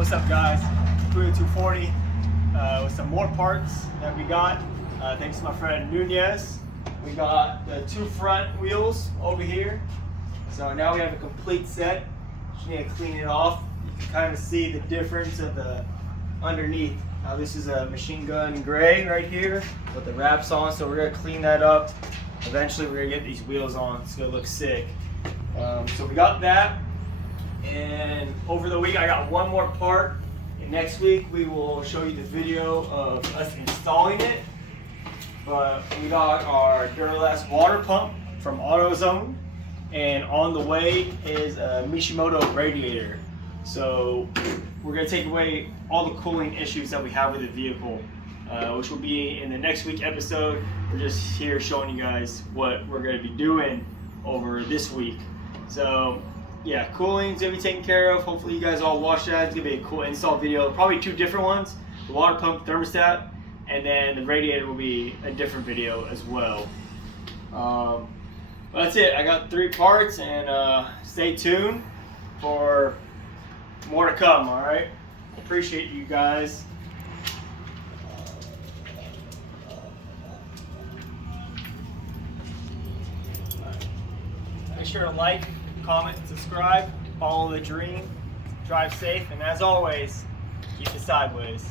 What's up, guys? Kuya 240 with some more parts that we got. Thanks to my friend Nunez. We got the two front wheels over here. So now we have a complete set. Just need to clean it off. You can kind of see the difference of the underneath. Now this is a machine gun gray right here with the wraps on. So we're gonna clean that up. Eventually we're gonna get these wheels on. It's gonna look sick. So we got that. And over the week I got one more part, and next week we will show you the video of us installing it. But we got our Duralast water pump from AutoZone, and on the way is a Mishimoto radiator. So we're going to take away all the cooling issues that we have with the vehicle, which will be in the next week episode. We're just here showing you guys what we're going to be doing over this week. So yeah, cooling's gonna be taken care of. Hopefully you guys all watch that. It's gonna be a cool install video. Probably two different ones. The water pump thermostat, and then the radiator will be a different video as well. But that's it. I got 3 parts, and stay tuned for more to come, alright? Appreciate you guys. Make sure to like, comment, subscribe, follow the dream, drive safe, and as always, keep it sideways.